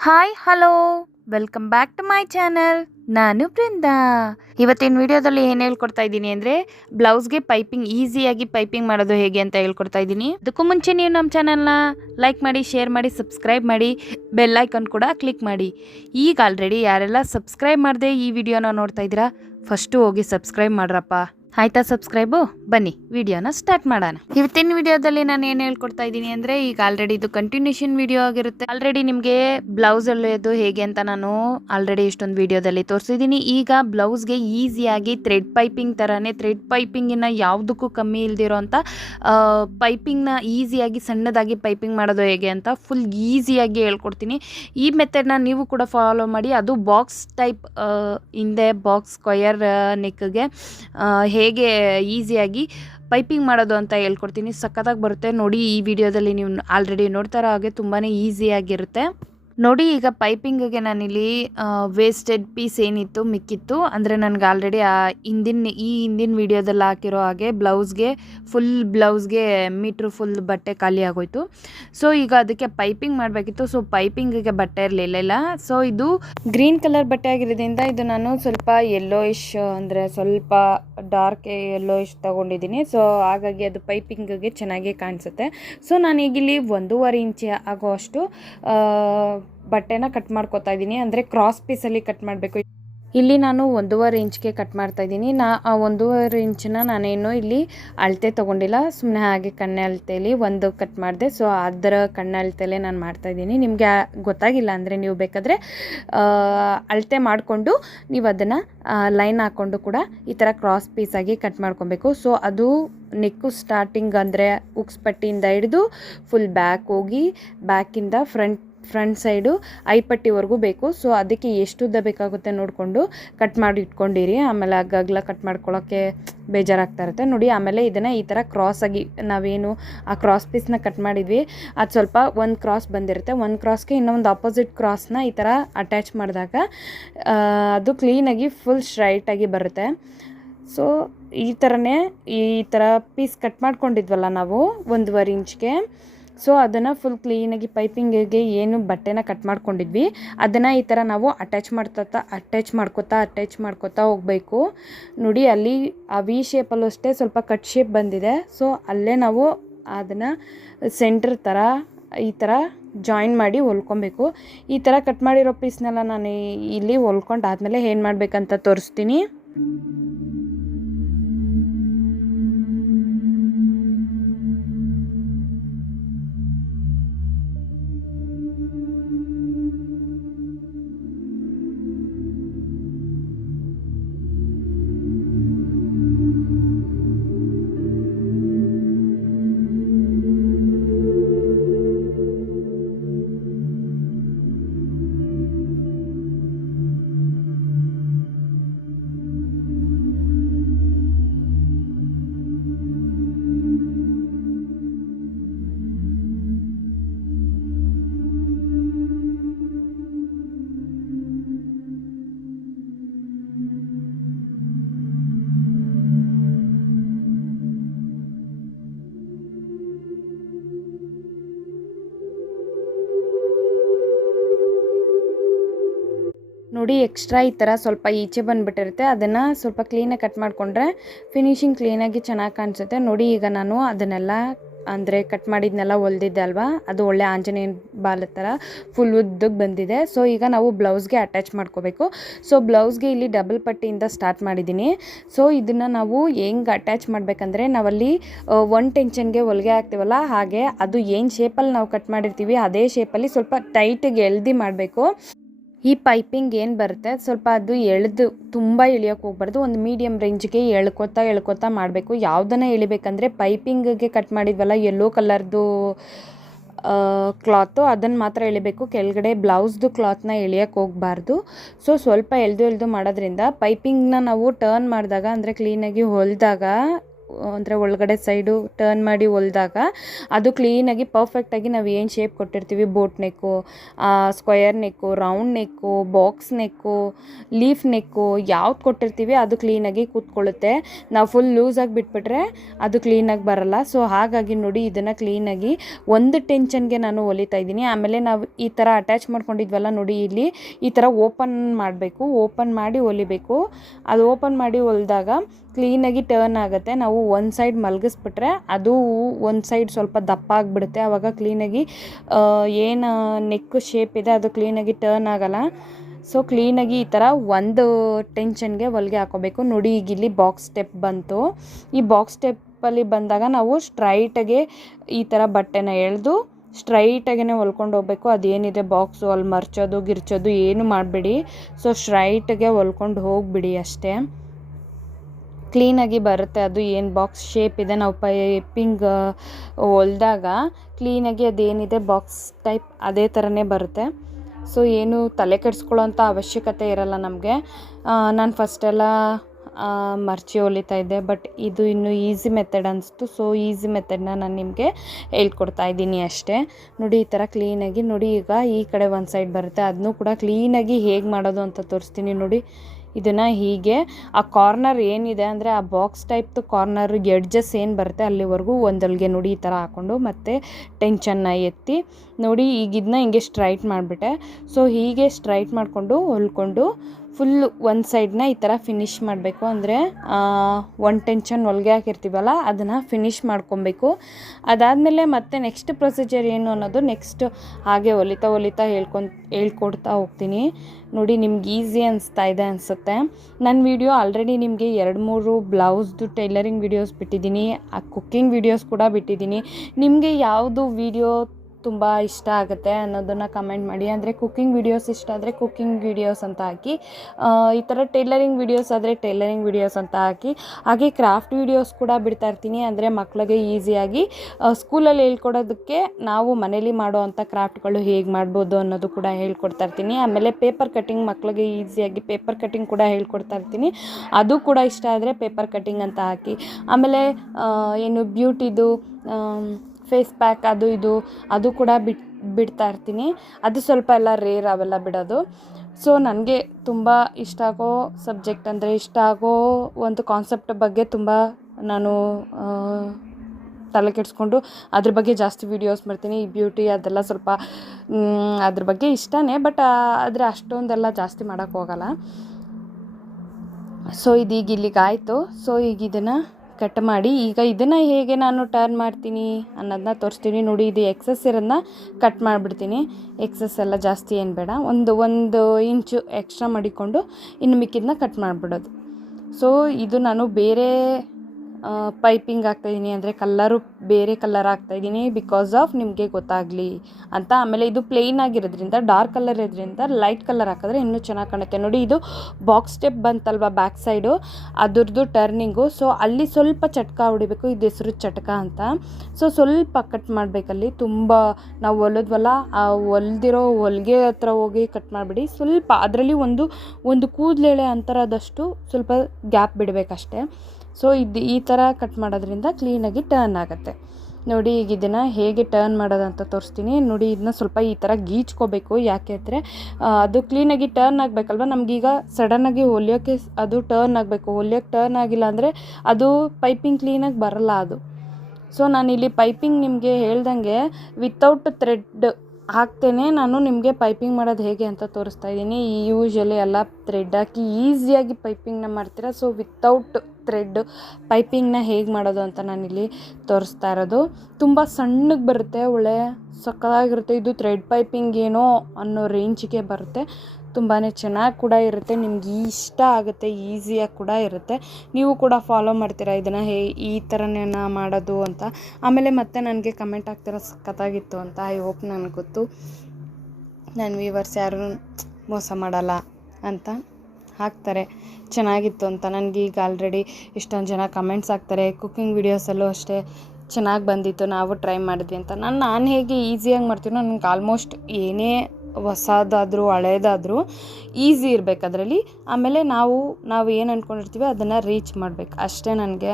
Hi, hello. Welcome back to my channel. ನಾನು ಬೃಂದಾ ಇವತ್ತಿನ ವಿಡಿಯೋದಲ್ಲಿ ಏನು ಹೇಳ್ಕೊಡ್ತಾ ಇದ್ದೀನಿ ಅಂದರೆ, ಬ್ಲೌಸ್ಗೆ ಪೈಪಿಂಗ್ ಈಸಿಯಾಗಿ ಪೈಪಿಂಗ್ ಮಾಡೋದು ಹೇಗೆ ಅಂತ ಹೇಳ್ಕೊಡ್ತಾ ಇದ್ದೀನಿ. ಅದಕ್ಕೂ ಮುಂಚೆ ನೀವು ನಮ್ಮ ಚಾನಲ್ನ ಲೈಕ್ ಮಾಡಿ, ಶೇರ್ ಮಾಡಿ, ಸಬ್ಸ್ಕ್ರೈಬ್ ಮಾಡಿ, ಬೆಲ್ ಐಕನ್ ಕೂಡ ಕ್ಲಿಕ್ ಮಾಡಿ. ಈಗ ಆಲ್ರೆಡಿ ಯಾರೆಲ್ಲ ಸಬ್ಸ್ಕ್ರೈಬ್ ಮಾಡದೆ ಈ ವಿಡಿಯೋನ ನೋಡ್ತಾ ಇದ್ದೀರಾ, ಫಸ್ಟು ಹೋಗಿ ಸಬ್ಸ್ಕ್ರೈಬ್ ಮಾಡ್ರಪ್ಪ. ಆಯ್ತಾ ಸಬ್ಸ್ಕ್ರೈಬು? ಬನ್ನಿ ವಿಡಿಯೋನ ಸ್ಟಾರ್ಟ್ ಮಾಡೋಣ. ಇವತ್ತಿನ ವಿಡಿಯೋದಲ್ಲಿ ನಾನು ಏನು ಹೇಳ್ಕೊಡ್ತಾ ಇದ್ದೀನಿ ಅಂದರೆ ಈಗ ಆಲ್ರೆಡಿ ಇದು ಕಂಟಿನ್ಯೂಷನ್ ವಿಡಿಯೋ ಆಗಿರುತ್ತೆ. ಆಲ್ರೆಡಿ ನಿಮಗೆ ಬ್ಲೌಸ್ ಹೊಲಿಯೋದು ಹೇಗೆ ಅಂತ ನಾನು ಆಲ್ರೆಡಿ ಇಷ್ಟೊಂದು ವಿಡಿಯೋದಲ್ಲಿ ತೋರಿಸಿದ್ದೀನಿ. ಈಗ ಬ್ಲೌಸ್ಗೆ ಈಸಿಯಾಗಿ ಥ್ರೆಡ್ ಪೈಪಿಂಗ್ ಥರನೇ ಥ್ರೆಡ್ ಪೈಪಿಂಗಿನ ಯಾವುದಕ್ಕೂ ಕಮ್ಮಿ ಇಲ್ದಿರೋ ಅಂತ ಪೈಪಿಂಗ್ನ ಈಸಿಯಾಗಿ ಸಣ್ಣದಾಗಿ ಪೈಪಿಂಗ್ ಮಾಡೋದು ಹೇಗೆ ಅಂತ ಫುಲ್ ಈಸಿಯಾಗಿ ಹೇಳ್ಕೊಡ್ತೀನಿ. ಈ ಮೆಥಡ್ನ ನೀವು ಕೂಡ ಫಾಲೋ ಮಾಡಿ ಅದು ಬಾಕ್ಸ್ ಟೈಪ್ ಹಿಂದೆ ಬಾಕ್ಸ್ ಸ್ಕ್ವಯರ್ ನೆಕ್ಗೆ ಹೇಗೆ ಈಸಿಯಾಗಿ ಪೈಪಿಂಗ್ ಮಾಡೋದು ಅಂತ ಹೇಳ್ಕೊಡ್ತೀನಿ. ಸಖತ್ತಾಗಿ ಬರುತ್ತೆ. ನೋಡಿ ಈ ವಿಡಿಯೋದಲ್ಲಿ ನೀವು ಆಲ್ರೆಡಿ ನೋಡ್ತಾರೋ ಹಾಗೆ ತುಂಬಾ ಈಸಿಯಾಗಿರುತ್ತೆ. ನೋಡಿ, ಈಗ ಪೈಪಿಂಗಿಗೆ ನಾನಿಲ್ಲಿ ವೇಸ್ಟೆಡ್ ಪೀಸ್ ಏನಿತ್ತು, ಮಿಕ್ಕಿತ್ತು. ಅಂದರೆ ನನಗೆ ಆಲ್ರೆಡಿ ಆ ಹಿಂದಿನ, ಈ ಹಿಂದಿನ ವೀಡಿಯೋದಲ್ಲಿ ಹಾಕಿರೋ ಹಾಗೆ ಬ್ಲೌಸ್ಗೆ ಫುಲ್ ಬ್ಲೌಸ್ಗೆ ಮೀಟ್ರ್ ಫುಲ್ ಬಟ್ಟೆ ಖಾಲಿ ಆಗೋಯ್ತು. ಸೊ ಈಗ ಅದಕ್ಕೆ ಪೈಪಿಂಗ್ ಮಾಡಬೇಕಿತ್ತು. ಸೊ ಪೈಪಿಂಗಿಗೆ ಬಟ್ಟೆ ಇರಲಿಲ್ಲ ಸೊ ಇದು ಗ್ರೀನ್ ಕಲರ್ ಬಟ್ಟೆ ಆಗಿರೋದ್ರಿಂದ ಇದು ನಾನು ಸ್ವಲ್ಪ ಯೆಲ್ಲೋಯಿಶ್ ಅಂದರೆ ಸ್ವಲ್ಪ ಡಾರ್ಕ್ ಯೆಲ್ಲೋಯಿಶ್ ತೊಗೊಂಡಿದ್ದೀನಿ. ಸೊ ಹಾಗಾಗಿ ಅದು ಪೈಪಿಂಗಿಗೆ ಚೆನ್ನಾಗಿ ಕಾಣಿಸುತ್ತೆ. ಸೊ ನಾನೀಗಿಲ್ಲಿ ಒಂದೂವರೆ ಇಂಚ್ ಆಗೋ ಅಷ್ಟು ಬಟ್ಟೆನ ಕಟ್ ಮಾಡ್ಕೊತಾ ಇದ್ದೀನಿ ಅಂದರೆ ಕ್ರಾಸ್ ಪೀಸಲ್ಲಿ ಕಟ್ ಮಾಡಬೇಕು. ಇಲ್ಲಿ ನಾನು ಒಂದೂವರೆ ಇಂಚ್ಗೆ ಕಟ್ ಮಾಡ್ತಾ ಇದ್ದೀನಿ ನಾ ಆ ಒಂದೂವರೆ ಇಂಚನ್ನ ನಾನೇನು ಇಲ್ಲಿ ಅಳತೆ ತೊಗೊಂಡಿಲ್ಲ. ಸುಮ್ಮನೆ ಹಾಗೆ ಕಣ್ಣೆ ಅಳತೆಯಲ್ಲಿ ಒಂದು ಕಟ್ ಮಾಡಿದೆ. ಸೊ ಅದರ ಕಣ್ಣೆ ಅಳತೆಯಲ್ಲೇ ನಾನು ಮಾಡ್ತಾ ಇದ್ದೀನಿ ನಿಮಗೆ ಗೊತ್ತಾಗಿಲ್ಲ ಅಂದರೆ ನೀವು ಬೇಕಾದರೆ ಅಳತೆ ಮಾಡಿಕೊಂಡು ನೀವು ಅದನ್ನು ಲೈನ್ ಹಾಕ್ಕೊಂಡು ಕೂಡ ಈ ಥರ ಕ್ರಾಸ್ ಪೀಸಾಗಿ ಕಟ್ ಮಾಡ್ಕೊಬೇಕು. ಸೊ ಅದು ನೆಕ್ಕು ಸ್ಟಾರ್ಟಿಂಗ್ ಅಂದರೆ ಉಕ್ಸ್ಪಟ್ಟಿಯಿಂದ ಹಿಡಿದು ಫುಲ್ ಬ್ಯಾಕ್ ಹೋಗಿ ಬ್ಯಾಕಿಂದ ಫ್ರಂಟ್ ಫ್ರಂಟ್ ಸೈಡು ಐಪಟ್ಟಿವರೆಗೂ ಬೇಕು. ಸೊ ಅದಕ್ಕೆ ಎಷ್ಟು ಉದ್ದ ಬೇಕಾಗುತ್ತೆ ನೋಡಿಕೊಂಡು ಕಟ್ ಮಾಡಿ ಇಟ್ಕೊಂಡಿರಿ. ಆಮೇಲೆ ಆ ಕಟ್ ಮಾಡ್ಕೊಳ್ಳೋಕ್ಕೆ ಬೇಜಾರಾಗ್ತಾ ಇರುತ್ತೆ ನೋಡಿ, ಆಮೇಲೆ ಇದನ್ನು ಈ ಥರ ಕ್ರಾಸಾಗಿ ನಾವೇನು ಆ ಕ್ರಾಸ್ ಪೀಸ್ನ ಕಟ್ ಮಾಡಿದ್ವಿ. ಅದು ಸ್ವಲ್ಪ ಒಂದು ಕ್ರಾಸ್ ಬಂದಿರುತ್ತೆ. ಒಂದು ಕ್ರಾಸ್ಗೆ ಇನ್ನೊಂದು ಆಪೋಸಿಟ್ ಕ್ರಾಸ್ನ ಈ ಥರ ಅಟ್ಯಾಚ್ ಮಾಡಿದಾಗ ಅದು ಕ್ಲೀನಾಗಿ ಫುಲ್ ಸ್ಟ್ರೈಟಾಗಿ ಬರುತ್ತೆ. ಸೊ ಈ ಥರನೇ ಈ ಥರ ಪೀಸ್ ಕಟ್ ಮಾಡ್ಕೊಂಡಿದ್ವಲ್ಲ ನಾವು ಒಂದೂವರೆ ಇಂಚ್ಗೆ ಸೊ ಅದನ್ನು ಫುಲ್ ಕ್ಲೀನಾಗಿ ಪೈಪಿಂಗಿಗೆ ಏನು ಬಟ್ಟೆನ ಕಟ್ ಮಾಡ್ಕೊಂಡಿದ್ವಿ. ಅದನ್ನು ಈ ಥರ ನಾವು ಅಟ್ಯಾಚ್ ಮಾಡ್ತಾ ಅಟ್ಯಾಚ್ ಮಾಡ್ಕೊತಾ ಅಟ್ಯಾಚ್ ಮಾಡ್ಕೊತಾ ಹೋಗಬೇಕು. ನೋಡಿ ಅಲ್ಲಿ ಆ ವಿ ಶೇಪಲ್ಲೂ ಅಷ್ಟೇ ಸ್ವಲ್ಪ ಕಟ್ ಶೇಪ್ ಬಂದಿದೆ. ಸೊ ಅಲ್ಲೇ ನಾವು ಅದನ್ನು ಸೆಂಟ್ರ್ ಥರ ಈ ಥರ ಜಾಯಿನ್ ಮಾಡಿ ಹೊಲ್ಕೊಬೇಕು. ಈ ಥರ ಕಟ್ ಮಾಡಿರೋ ಪೀಸ್ನೆಲ್ಲ ನಾನು ಇಲ್ಲಿ ಹೊಲ್ಕೊಂಡು ಆದಮೇಲೆ ಏನು ಮಾಡಬೇಕಂತ ತೋರಿಸ್ತೀನಿ. ನೋಡಿ ಎಕ್ಸ್ಟ್ರಾ ಈ ಥರ ಸ್ವಲ್ಪ ಈಚೆ ಬಂದುಬಿಟ್ಟಿರುತ್ತೆ. ಅದನ್ನು ಸ್ವಲ್ಪ ಕ್ಲೀನಾಗಿ ಕಟ್ ಮಾಡಿಕೊಂಡ್ರೆ ಫಿನಿಶಿಂಗ್ ಕ್ಲೀನಾಗಿ ಚೆನ್ನಾಗಿ ಕಾಣಿಸುತ್ತೆ. ನೋಡಿ, ಈಗ ನಾನು ಅದನ್ನೆಲ್ಲ ಅಂದರೆ ಕಟ್ ಮಾಡಿದ್ನೆಲ್ಲ ಹೊಲ್ದಿದ್ದೆ ಅಲ್ವಾ? ಅದು ಒಳ್ಳೆ ಆಂಜನೇಯನ ಬಾಲ ಥರ ಫುಲ್ ಉದ್ದಕ್ಕೆ ಬಂದಿದೆ. ಸೊ ಈಗ ನಾವು ಬ್ಲೌಸ್ಗೆ ಅಟ್ಯಾಚ್ ಮಾಡ್ಕೋಬೇಕು. ಸೊ ಬ್ಲೌಸ್ಗೆ ಇಲ್ಲಿ ಡಬಲ್ ಪಟ್ಟಿಯಿಂದ ಸ್ಟಾರ್ಟ್ ಮಾಡಿದ್ದೀನಿ. ಸೊ ಇದನ್ನು ನಾವು ಹೆಂಗೆ ಅಟ್ಯಾಚ್ ಮಾಡಬೇಕಂದ್ರೆ ನಾವಲ್ಲಿ ಒನ್ ಟೆನ್ಷನ್ಗೆ ಹೊಲಿಗೆ ಹಾಕ್ತೀವಲ್ಲ, ಹಾಗೆ ಅದು ಏನು ಶೇಪಲ್ಲಿ ನಾವು ಕಟ್ ಮಾಡಿರ್ತೀವಿ, ಅದೇ ಶೇಪಲ್ಲಿ ಸ್ವಲ್ಪ ಟೈಟಿಗೆ ಎಳ್ದು ಮಾಡಬೇಕು. ಈ ಪೈಪಿಂಗ್ ಏನು ಬರುತ್ತೆ? ಸ್ವಲ್ಪ ಅದು ಎಳೆದು ತುಂಬ ಇಳಿಯೋಕೆ ಹೋಗ್ಬಾರ್ದು. ಒಂದು ಮೀಡಿಯಮ್ ರೇಂಜ್ಗೆ ಎಳ್ಕೊತಾ ಎಳ್ಕೊತಾ ಮಾಡಬೇಕು. ಯಾವುದನ್ನು ಎಳಿಬೇಕಂದ್ರೆ ಪೈಪಿಂಗಿಗೆ ಕಟ್ ಮಾಡಿದ್ವಲ್ಲ ಯೆಲ್ಲೋ ಕಲರ್ದು ಕ್ಲಾತು ಅದನ್ನು ಮಾತ್ರ ಎಳಿಬೇಕು. ಕೆಳಗಡೆ ಬ್ಲೌಸ್ದು ಕ್ಲಾತ್ನ ಎಳಿಯೋಕೆ ಹೋಗಬಾರ್ದು. ಸೊ ಸ್ವಲ್ಪ ಎಳೆದು ಎಳೆದು ಮಾಡೋದ್ರಿಂದ ಪೈಪಿಂಗ್ನ ನಾವು ಟರ್ನ್ ಮಾಡಿದಾಗ, ಅಂದರೆ ಕ್ಲೀನಾಗಿ ಹೊಲಿದಾಗ ಅಂದರೆ ಒಳಗಡೆ ಸೈಡು ಟರ್ನ್ ಮಾಡಿ ಹೊಲ್ದಾಗ ಅದು ಕ್ಲೀನಾಗಿ ಪರ್ಫೆಕ್ಟಾಗಿ ನಾವು ಏನು ಶೇಪ್ ಕೊಟ್ಟಿರ್ತೀವಿ? Boat neck square neck round neck box neck leaf neck ಯಾವ್ದು ಕೊಟ್ಟಿರ್ತೀವಿ ಅದು ಕ್ಲೀನಾಗಿ ಕೂತ್ಕೊಳ್ಳುತ್ತೆ. ನಾವು ಫುಲ್ ಲೂಸಾಗಿ ಬಿಟ್ಬಿಟ್ರೆ ಅದು ಕ್ಲೀನಾಗಿ ಬರಲ್ಲ. ಸೊ ಹಾಗಾಗಿ ನೋಡಿ ಇದನ್ನು ಕ್ಲೀನಾಗಿ ಒಂದು ಟೆನ್ಷನ್ಗೆ ನಾನು ಹೊಲಿತಾ ಇದ್ದೀನಿ. ಆಮೇಲೆ ನಾವು ಈ ಥರ ಅಟ್ಯಾಚ್ ಮಾಡ್ಕೊಂಡಿದ್ವಲ್ಲ ನೋಡಿ ಇಲ್ಲಿ, ಈ ಥರ ಓಪನ್ ಮಾಡಬೇಕು. ಓಪನ್ ಮಾಡಿ ಹೊಲಿಬೇಕು. ಅದು ಓಪನ್ ಮಾಡಿ ಹೊಲಿದಾಗ ಕ್ಲೀನಾಗಿ ಟರ್ನ್ ಆಗುತ್ತೆ. ನಾವು ಒಂದು ಸೈಡ್ ಮಲಗಿಸ್ಬಿಟ್ರೆ ಅದು ಒಂದು ಸೈಡ್ ಸ್ವಲ್ಪ ದಪ್ಪ ಆಗಿಬಿಡುತ್ತೆ. ಆವಾಗ ಕ್ಲೀನಾಗಿ ಏನು ನೆಕ್ ಶೇಪ್ ಇದೆ ಅದು ಕ್ಲೀನಾಗಿ ಟರ್ನ್ ಆಗಲ್ಲ. ಸೊ ಕ್ಲೀನಾಗಿ ಈ ಥರ ಒಂದು ಟೆನ್ಷನ್ಗೆ ಹೊಲಿಗೆ ಹಾಕೋಬೇಕು. ನೋಡಿ, ಈಗ ಇಲ್ಲಿ ಬಾಕ್ಸ್ ಸ್ಟೆಪ್ ಬಂತು. ಈ ಬಾಕ್ಸ್ ಸ್ಟೆಪ್ಪಲ್ಲಿ ಬಂದಾಗ ನಾವು ಸ್ಟ್ರೈಟಾಗೆ ಈ ಥರ ಬಟ್ಟೆನ ಎಳೆದು ಸ್ಟ್ರೈಟಾಗೇ ಹೊಲ್ಕೊಂಡು ಹೋಗ್ಬೇಕು. ಅದೇನಿದೆ ಬಾಕ್ಸು ಅಲ್ಲಿ ಮರ್ಚೋದು, ಗಿರ್ಚೋದು, ಏನು ಮಾಡಬೇಡಿ. ಸೊ ಸ್ಟ್ರೈಟಾಗೆ ಹೊಲ್ಕೊಂಡು ಹೋಗ್ಬಿಡಿ ಅಷ್ಟೇ. ಕ್ಲೀನಾಗಿ ಬರುತ್ತೆ, ಅದು ಏನು ಬಾಕ್ಸ್ ಶೇಪ್ ಇದೆ, ನಾವು ಪೈಪಿಂಗ್ ಹೊಲ್ದಾಗ ಕ್ಲೀನಾಗಿ ಅದೇನಿದೆ ಬಾಕ್ಸ್ ಟೈಪ್ ಅದೇ ಥರನೇ ಬರುತ್ತೆ. ಸೊ ಏನು ತಲೆ ಕೆಡಿಸ್ಕೊಳ್ಳೋಂಥ ಅವಶ್ಯಕತೆ ಇರಲ್ಲ ನಮಗೆ. ನಾನು ಫಸ್ಟೆಲ್ಲ ಮರ್ಚಿ ಹೊಲಿತಾ ಇದ್ದೆ ಬಟ್ ಇದು ಇನ್ನೂ ಈಸಿ ಮೆಥಡ್ ಅನಿಸ್ತು. ಸೊ ಈಸಿ ಮೆಥಡ್ನ ನಾನು ನಿಮಗೆ ಹೇಳ್ಕೊಡ್ತಾ ಇದ್ದೀನಿ ಅಷ್ಟೇ. ನೋಡಿ, ಈ ಥರ ಕ್ಲೀನಾಗಿ ನೋಡಿ, ಈಗ ಈ ಕಡೆ ಒಂದು ಸೈಡ್ ಬರುತ್ತೆ ಅದನ್ನೂ ಕೂಡ ಕ್ಲೀನಾಗಿ ಹೇಗೆ ಮಾಡೋದು ಅಂತ ತೋರಿಸ್ತೀನಿ ನೋಡಿ. ಇದನ್ನು ಹೀಗೆ ಆ ಕಾರ್ನರ್ ಏನಿದೆ ಅಂದರೆ ಆ ಬಾಕ್ಸ್ ಟೈಪ್ದು ಕಾರ್ನರ್ ಎಡ್ಜಸ್ ಏನು ಬರುತ್ತೆ ಅಲ್ಲಿವರೆಗೂ ಒಂದಲ್ಗೆ ನೋಡಿ ಈ ಥರ ಹಾಕ್ಕೊಂಡು ಮತ್ತೆ ಟೆನ್ಷನ್ನ ಎತ್ತಿ ನೋಡಿ ಈಗ ಹಿಂಗೆ ಸ್ಟ್ರೈಟ್ ಮಾಡಿಬಿಟ್ಟೆ. ಸೊ ಹೀಗೆ ಸ್ಟ್ರೈಟ್ ಮಾಡಿಕೊಂಡು ಹೊಲ್ಕೊಂಡು ಫುಲ್ ಒಂದು ಸೈಡ್ನ ಈ ಥರ ಫಿನಿಶ್ ಮಾಡಬೇಕು ಅಂದರೆ ಒನ್ ಟೆನ್ಷನ್ ಹೊಲ್ಗೆ ಹಾಕಿರ್ತೀವಲ್ಲ, ಅದನ್ನು ಫಿನಿಶ್ ಮಾಡ್ಕೊಬೇಕು. ಅದಾದಮೇಲೆ ಮತ್ತೆ ನೆಕ್ಸ್ಟ್ ಪ್ರೊಸೀಜರ್ ಏನು ಅನ್ನೋದು ನೆಕ್ಸ್ಟ್ ಹಾಗೆ ಹೊಲಿತಾ ಹೊಲಿತಾ ಹೇಳ್ಕೊ, ಹೇಳ್ಕೊಡ್ತಾ ಹೋಗ್ತೀನಿ. ನೋಡಿ ನಿಮ್ಗೆ ಈಸಿ ಅನಿಸ್ತಾ ಇದೆ ಅನಿಸುತ್ತೆ. ನನ್ನ ವಿಡಿಯೋ ಆಲ್ರೆಡಿ ನಿಮಗೆ ಎರಡು ಮೂರು ಬ್ಲೌಸ್ದು ಟೈಲರಿಂಗ್ ವೀಡಿಯೋಸ್ ಬಿಟ್ಟಿದ್ದೀನಿ, ಆ ಕುಕ್ಕಿಂಗ್ ವೀಡಿಯೋಸ್ ಕೂಡ ಬಿಟ್ಟಿದ್ದೀನಿ. ನಿಮಗೆ ಯಾವುದು ವೀಡಿಯೋ ತುಂಬ ಇಷ್ಟ ಆಗುತ್ತೆ ಅನ್ನೋದನ್ನು ಕಮೆಂಟ್ ಮಾಡಿ. ಅಂದರೆ ಕುಕ್ಕಿಂಗ್ ವೀಡಿಯೋಸ್ ಇಷ್ಟ ಆದರೆ ಕುಕ್ಕಿಂಗ್ ವೀಡಿಯೋಸ್ ಅಂತ ಹಾಕಿ ಈ ಥರ ಟೈಲರಿಂಗ್ ವೀಡಿಯೋಸ್ ಆದರೆ ಟೈಲರಿಂಗ್ ವೀಡಿಯೋಸ್ ಅಂತ ಹಾಕಿ. ಹಾಗೆ ಕ್ರಾಫ್ಟ್ ವೀಡಿಯೋಸ್ ಕೂಡ ಬಿಡ್ತಾ ಇರ್ತೀನಿ. ಅಂದರೆ ಮಕ್ಕಳಿಗೆ ಈಸಿಯಾಗಿ ಸ್ಕೂಲಲ್ಲಿ ಹೇಳ್ಕೊಡೋದಕ್ಕೆ ನಾವು ಮನೇಲಿ ಮಾಡೋ ಅಂಥ ಕ್ರಾಫ್ಟ್ಗಳು ಹೇಗೆ ಮಾಡ್ಬೋದು ಅನ್ನೋದು ಕೂಡ ಹೇಳ್ಕೊಡ್ತಾ ಇರ್ತೀನಿ. ಆಮೇಲೆ ಪೇಪರ್ ಕಟ್ಟಿಂಗ್ ಮಕ್ಕಳಿಗೆ ಈಸಿಯಾಗಿ ಪೇಪರ್ ಕಟ್ಟಿಂಗ್ ಕೂಡ ಹೇಳ್ಕೊಡ್ತಾ ಇರ್ತೀನಿ. ಅದು ಕೂಡ ಇಷ್ಟ ಆದರೆ ಪೇಪರ್ ಕಟ್ಟಿಂಗ್ ಅಂತ ಹಾಕಿ. ಆಮೇಲೆ ಏನು ಬ್ಯೂಟಿದು ಫೇಸ್ ಪ್ಯಾಕ್ ಅದು ಇದು, ಅದು ಕೂಡ ಬಿಟ್, ಬಿಡ್ತಾ ಇರ್ತೀನಿ. ಅದು ಸ್ವಲ್ಪ ಎಲ್ಲ ರೇರ್ ಅವೆಲ್ಲ ಬಿಡೋದು. ಸೊ ನನಗೆ ತುಂಬ ಇಷ್ಟ ಆಗೋ ಸಬ್ಜೆಕ್ಟ್ ಅಂದರೆ ಇಷ್ಟ ಆಗೋ ಒಂದು ಕಾನ್ಸೆಪ್ಟ್ ಬಗ್ಗೆ ತುಂಬ ನಾನು ತಲೆ ಕೆಡಿಸ್ಕೊಂಡು ಅದ್ರ ಬಗ್ಗೆ ಜಾಸ್ತಿ ವೀಡಿಯೋಸ್ ಮಾಡ್ತೀನಿ. ಈ ಬ್ಯೂಟಿ ಅದೆಲ್ಲ ಸ್ವಲ್ಪ ಅದ್ರ ಬಗ್ಗೆ ಇಷ್ಟನೇ, ಬಟ್ ಆದರೆ ಅಷ್ಟೊಂದೆಲ್ಲ ಜಾಸ್ತಿ ಮಾಡೋಕ್ಕೋಗಲ್ಲ ಸೊ ಇದೀಗ ಇಲ್ಲಿಗೆ ಆಯಿತು. ಸೊ ಈಗ ಇದನ್ನು ಕಟ್ ಮಾಡಿ, ಈಗ ಇದನ್ನು ಹೇಗೆ ನಾನು ಟರ್ನ್ ಮಾಡ್ತೀನಿ ಅನ್ನೋದನ್ನ ತೋರಿಸ್ತೀನಿ. ನೋಡಿ, ಇದು ಎಕ್ಸಸ್ ಇರೋದನ್ನ ಕಟ್ ಮಾಡಿಬಿಡ್ತೀನಿ. ಎಕ್ಸಸ್ ಎಲ್ಲ ಜಾಸ್ತಿ ಏನು ಬೇಡ. ಒಂದು ಒಂದು ಇಂಚು ಎಕ್ಸ್ಟ್ರಾ ಮಾಡಿಕೊಂಡು ಇನ್ನು ಮಿಕ್ಕಿದನ್ನ ಕಟ್ ಮಾಡಿಬಿಡೋದು. ಸೊ ಇದು ನಾನು ಬೇರೆ ಪೈಪಿಂಗ್ ಹಾಕ್ತಾಯಿದ್ದೀನಿ ಅಂದರೆ ಕಲ್ಲರು ಬೇರೆ ಕಲರ್ ಹಾಕ್ತಾಯಿದ್ದೀನಿ ಬಿಕಾಸ್ ಆಫ್ ನಿಮಗೆ ಗೊತ್ತಾಗಲಿ ಅಂತ. ಆಮೇಲೆ ಇದು ಪ್ಲೇನ್ ಆಗಿರೋದ್ರಿಂದ ಡಾರ್ಕ್ ಕಲರ್ ಇರೋದ್ರಿಂದ ಲೈಟ್ ಕಲರ್ ಹಾಕಿದ್ರೆ ಇನ್ನೂ ಚೆನ್ನಾಗಿ ಕಾಣುತ್ತೆ. ನೋಡಿ, ಇದು ಬಾಕ್ಸ್ ಸ್ಟೆಪ್ ಬಂತಲ್ವ ಬ್ಯಾಕ್ ಸೈಡು ಅದ್ರದ್ದು ಟರ್ನಿಂಗು ಸೊ ಅಲ್ಲಿ ಸ್ವಲ್ಪ ಚಟ್ಕ ಹೊಡಿಬೇಕು, ಇದು ಹೆಸರು ಚಟ್ಕ ಅಂತ. ಸೊ ಸ್ವಲ್ಪ ಕಟ್ ಮಾಡಬೇಕಲ್ಲಿ ತುಂಬ ನಾವು ಹೊಲಿದ್ವಲ್ಲ, ಆ ಹೊಲ್ದಿರೋ ಹೊಲಿಗೆ ಹತ್ರ ಹೋಗಿ ಕಟ್ ಮಾಡಿಬಿಡಿ. ಸ್ವಲ್ಪ ಅದರಲ್ಲಿ ಒಂದು ಒಂದು ಕೂದಲೆಳೆ ಅಂತರದಷ್ಟು ಸ್ವಲ್ಪ ಗ್ಯಾಪ್ ಬಿಡಬೇಕಷ್ಟೆ. ಸೊ ಇದು ಈ ಥರ ಕಟ್ ಮಾಡೋದ್ರಿಂದ ಕ್ಲೀನಾಗಿ ಟರ್ನ್ ಆಗುತ್ತೆ. ನೋಡಿ, ಈಗ ಇದನ್ನು ಹೇಗೆ ಟರ್ನ್ ಮಾಡೋದಂತ ತೋರಿಸ್ತೀನಿ. ನೋಡಿ ಇದನ್ನ ಸ್ವಲ್ಪ ಈ ಥರ ಗೀಚ್ಕೋಬೇಕು. ಯಾಕೆ ಅಂದರೆ ಅದು ಕ್ಲೀನಾಗಿ ಟರ್ನ್ ಆಗಬೇಕಲ್ವ? ನಮಗೀಗ ಸಡನ್ನಾಗಿ ಹೊಲಿಯೋಕ್ಕೆ ಅದು ಟರ್ನ್ ಆಗಬೇಕು. ಹೊಲಿಯೋಕ್ಕೆ ಟರ್ನ್ ಆಗಿಲ್ಲ ಅಂದರೆ ಅದು ಪೈಪಿಂಗ್ ಕ್ಲೀನಾಗಿ ಬರಲ್ಲ ಅದು. ಸೊ ನಾನಿಲ್ಲಿ ಪೈಪಿಂಗ್ ನಿಮಗೆ ಹೇಳ್ದಂಗೆ ವಿತೌಟ್ ಥ್ರೆಡ್ ಹಾಕ್ತೇನೆ. ನಾನು ನಿಮಗೆ ಪೈಪಿಂಗ್ ಮಾಡೋದು ಹೇಗೆ ಅಂತ ತೋರಿಸ್ತಾ ಇದ್ದೀನಿ. ಯೂಶ್ವಲಿ ಎಲ್ಲ ಥ್ರೆಡ್ ಹಾಕಿ ಈಸಿಯಾಗಿ ಪೈಪಿಂಗ್ನ ಮಾಡ್ತೀರಾ? ಸೊ ವಿತೌಟ್ ಥ್ರೆಡ್ ಪೈಪಿಂಗ್ನ ಹೇಗೆ ಮಾಡೋದು ಅಂತ ನಾನಿಲ್ಲಿ ತೋರಿಸ್ತಾ ಇರೋದು. ತುಂಬ ಸಣ್ಣಗೆ ಬರುತ್ತೆ, ಒಳ್ಳೆ ಸಕ್ಕದಾಗಿರುತ್ತೆ ಇದು ಥ್ರೆಡ್ ಪೈಪಿಂಗ್ ಏನೋ ಅನ್ನೋ ರೇಂಜಿಗೆ ಬರುತ್ತೆ. ತುಂಬಾ ಚೆನ್ನಾಗಿ ಕೂಡ ಇರುತ್ತೆ, ನಿಮ್ಗೆ ಇಷ್ಟ ಆಗುತ್ತೆ, ಈಸಿಯಾಗಿ ಕೂಡ ಇರುತ್ತೆ. ನೀವು ಕೂಡ ಫಾಲೋ ಮಾಡ್ತೀರಾ ಇದನ್ನು, ಹೇ, ಈ ಥರನೇ ಮಾಡೋದು ಅಂತ? ಆಮೇಲೆ ಮತ್ತೆ ನನಗೆ ಕಮೆಂಟ್ ಆಗ್ತಿರೋ ಸಖತ್ತಾಗಿತ್ತು ಅಂತ? ಐ ಹೋಪ್ ನನಗೆ ಗೊತ್ತು. ನನ್ನ ವ್ಯೂವರ್ಸ್ ಯಾರು ಮೋಸ ಮಾಡಲ್ಲ ಅಂತ ಹಾಕ್ತಾರೆ. ಚೆನ್ನಾಗಿತ್ತು ಅಂತ. ನನಗೆ ಈಗ ಆಲ್ರೆಡಿ ಇಷ್ಟೊಂದು ಜನ ಕಮೆಂಟ್ಸ್ ಹಾಕ್ತಾರೆ. ಕುಕ್ಕಿಂಗ್ ವೀಡಿಯೋಸಲ್ಲೂ ಅಷ್ಟೇ ಚೆನ್ನಾಗಿ ಬಂದಿತ್ತು. ನಾವು ಟ್ರೈ ಮಾಡಿದ್ವಿ ಅಂತ. ನಾನು ನಾನು ಹೇಗೆ ಈಸಿಯಾಗಿ ಮಾಡ್ತೀನೋ, ನನಗೆ ಆಲ್ಮೋಸ್ಟ್ ಏನೇ ಹೊಸದಾದರೂ, ಹಳೇದಾದರೂ ಈಸಿ ಇರಬೇಕು ಅದರಲ್ಲಿ. ಆಮೇಲೆ ನಾವು ನಾವು ಏನು ಅಂದ್ಕೊಂಡಿರ್ತೀವಿ ಅದನ್ನು ರೀಚ್ ಮಾಡಬೇಕು. ಅಷ್ಟೇ ನನಗೆ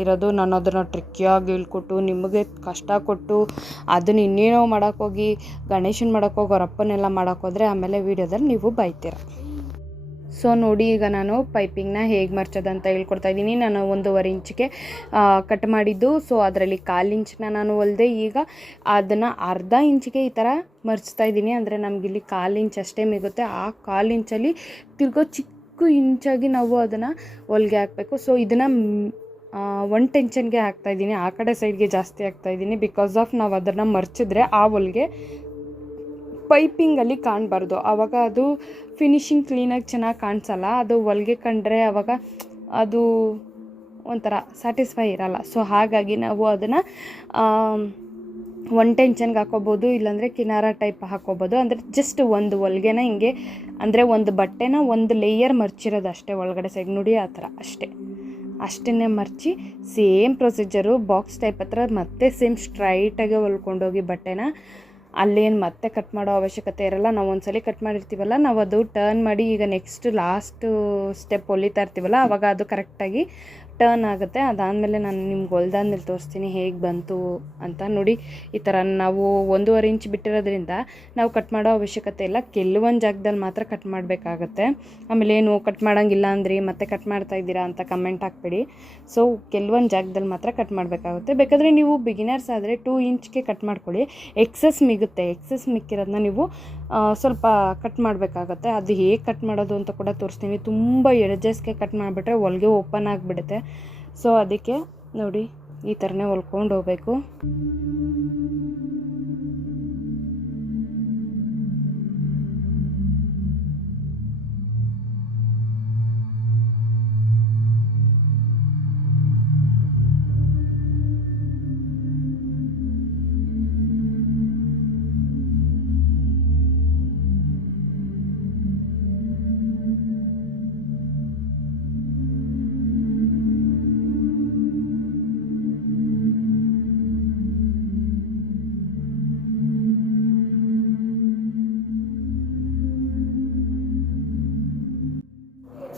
ಇರೋದು ನಾನು ಅದನ್ನು ಟ್ರಿಕ್ಕಿಯಾಗಿ ಹೇಳ್ಕೊಟ್ಟು, ನಿಮಗೆ ಕಷ್ಟ ಕೊಟ್ಟು, ಅದನ್ನ ಇನ್ನೇನೋ ಮಾಡೋಕ್ಕೋಗಿ ಗಣೇಶನ ಮಾಡೋಕ್ಕೋಗಿ ಅವರಪ್ಪನೆಲ್ಲ ಮಾಡೋಕ್ಕೋದ್ರೆ ಆಮೇಲೆ ವೀಡಿಯೋದಲ್ಲಿ ನೀವು ಬೈತೀರ. ಸೊ ನೋಡಿ, ಈಗ ನಾನು ಪೈಪಿಂಗ್ನ ಹೇಗೆ ಮರ್ಚೋದು ಅಂತ ಹೇಳ್ಕೊಡ್ತಾ ಇದ್ದೀನಿ. ನಾನು ಒಂದೂವರೆ ಇಂಚಿಗೆ ಕಟ್ ಮಾಡಿದ್ದು. ಸೊ, ಅದರಲ್ಲಿ ಕಾಲು ಇಂಚನ್ನ ನಾನು ಹೊಲ್ದೆ ಈಗ ಅದನ್ನು ಅರ್ಧ ಇಂಚಿಗೆ ಈ ಥರ ಮರ್ಚ್ತಾ ಇದ್ದೀನಿ. ಅಂದರೆ ನಮಗಿಲ್ಲಿ ಕಾಲು ಇಂಚ್ ಅಷ್ಟೇ ಮಿಗುತ್ತೆ. ಆ ಕಾಲು ಇಂಚಲ್ಲಿ ತಿರ್ಗೋ ಚಿಕ್ಕ ಇಂಚಾಗಿ ನಾವು ಅದನ್ನು ಹೊಲಿಗೆ ಹಾಕಬೇಕು. ಸೊ, ಇದನ್ನು ಒನ್ ಟೆನ್ಷನ್ಗೆ ಹಾಕ್ತಾಯಿದ್ದೀನಿ ಆ ಕಡೆ ಸೈಡ್ಗೆ ಜಾಸ್ತಿ ಹಾಕ್ತಾಯಿದ್ದೀನಿ ಬಿಕಾಸ್ ಆಫ್ ನಾವು ಅದನ್ನು ಮರ್ಚಿದ್ರೆ ಆ ಹೊಲ್ಗೆ ಪೈಪಿಂಗಲ್ಲಿ ಕಾಣಬಾರ್ದು. ಆವಾಗ ಅದು ಫಿನಿಶಿಂಗ್ ಕ್ಲೀನಾಗಿ ಚೆನ್ನಾಗಿ ಕಾಣಿಸಲ್ಲ. ಅದು ಹೊಲ್ಗೆ ಕಂಡ್ರೆ ಆವಾಗ ಅದು ಒಂಥರ ಸ್ಯಾಟಿಸ್ಫೈ ಇರಲ್ಲ. ಸೊ ಹಾಗಾಗಿ ನಾವು ಅದನ್ನು ಒನ್ ಟೆನ್ಷನ್ಗೆ ಹಾಕೋಬೋದು ಇಲ್ಲಾಂದರೆ ಕಿನಾರ ಟೈಪ್ ಹಾಕೋಬೋದು ಅಂದರೆ ಜಸ್ಟ್ ಒಂದು ಹೊಲ್ಗೆನ ಹಿಂಗೆ, ಅಂದರೆ ಒಂದು ಬಟ್ಟೆನ ಒಂದು ಲೇಯರ್ ಮರ್ಚಿರೋದು ಅಷ್ಟೇ ಒಳಗಡೆ ಸೈಡ್ ನುಡಿ ಆ ಥರ ಅಷ್ಟೇ. ಅಷ್ಟನ್ನೇ ಮರ್ಚಿ ಸೇಮ್ ಪ್ರೊಸೀಜರು ಬಾಕ್ಸ್ ಟೈಪ್ ಹತ್ರ ಮತ್ತೆ ಸೇಮ್ ಸ್ಟ್ರೈಟಾಗಿ ಹೊಲ್ಕೊಂಡೋಗಿ ಬಟ್ಟೆನ ಅಲ್ಲೇನು ಮತ್ತೆ ಕಟ್ ಮಾಡೋ ಅವಶ್ಯಕತೆ ಇರಲ್ಲ. ನಾವು ಒಂದ್ಸಲಿ ಕಟ್ ಮಾಡಿರ್ತೀವಲ್ಲ, ನಾವು ಅದು ಟರ್ನ್ ಮಾಡಿ ಈಗ ನೆಕ್ಸ್ಟ್ ಲಾಸ್ಟು ಸ್ಟೆಪ್ ಹೊಲಿತಾ ಇರ್ತೀವಲ್ಲ ಆವಾಗ ಅದು ಕರೆಕ್ಟಾಗಿ ಟರ್ನ್ ಆಗುತ್ತೆ. ಅದಾದಮೇಲೆ ನಾನು ನಿಮ್ಗೆ ಹೊಲ್ದಾದ್ಮೇಲೆ ತೋರಿಸ್ತೀನಿ ಹೇಗೆ ಬಂತು ಅಂತ ನೋಡಿ ಈ ಥರ ನಾವು ಒಂದೂವರೆ ಇಂಚ್ ಬಿಟ್ಟಿರೋದ್ರಿಂದ ನಾವು ಕಟ್ ಮಾಡೋ ಅವಶ್ಯಕತೆ ಇಲ್ಲ. ಕೆಲವೊಂದು ಜಾಗದಲ್ಲಿ ಮಾತ್ರ ಕಟ್ ಮಾಡಬೇಕಾಗತ್ತೆ. ಆಮೇಲೆ ಏನು ಕಟ್ ಮಾಡೋಂಗಿಲ್ಲ ಅಂದ್ರಿ, ಮತ್ತೆ ಕಟ್ ಮಾಡ್ತಾ ಇದ್ದೀರಾ ಅಂತ ಕಮೆಂಟ್ ಹಾಕ್ಬೇಡಿ. ಸೊ ಕೆಲವೊಂದು ಜಾಗದಲ್ಲಿ ಮಾತ್ರ ಕಟ್ ಮಾಡಬೇಕಾಗುತ್ತೆ. ಬೇಕಾದರೆ ನೀವು ಬಿಗಿನರ್ಸ್ ಆದರೆ ಟೂ ಇಂಚ್ಗೆ ಕಟ್ ಮಾಡ್ಕೊಳ್ಳಿ. ಎಕ್ಸಸ್ ಮಿಗುತ್ತೆ. ಎಕ್ಸಸ್ ಮಿಕ್ಕಿರೋದನ್ನ ನೀವು ಸ್ವಲ್ಪ ಕಟ್ ಮಾಡಬೇಕಾಗತ್ತೆ. ಅದು ಹೇಗೆ ಕಟ್ ಮಾಡೋದು ಅಂತ ಕೂಡ ತೋರಿಸ್ತೀನಿ. ತುಂಬ ಎಡ್ಜಸ್ಗೆ ಕಟ್ ಮಾಡಿಬಿಟ್ರೆ ಹೊಲಿಗೆ ಓಪನ್ ಆಗಿಬಿಡುತ್ತೆ. ಸೊ ಅದಕ್ಕೆ ನೋಡಿ ಈ ಥರನೇ ಹೊಲ್ಕೊಂಡು ಹೋಗಬೇಕು.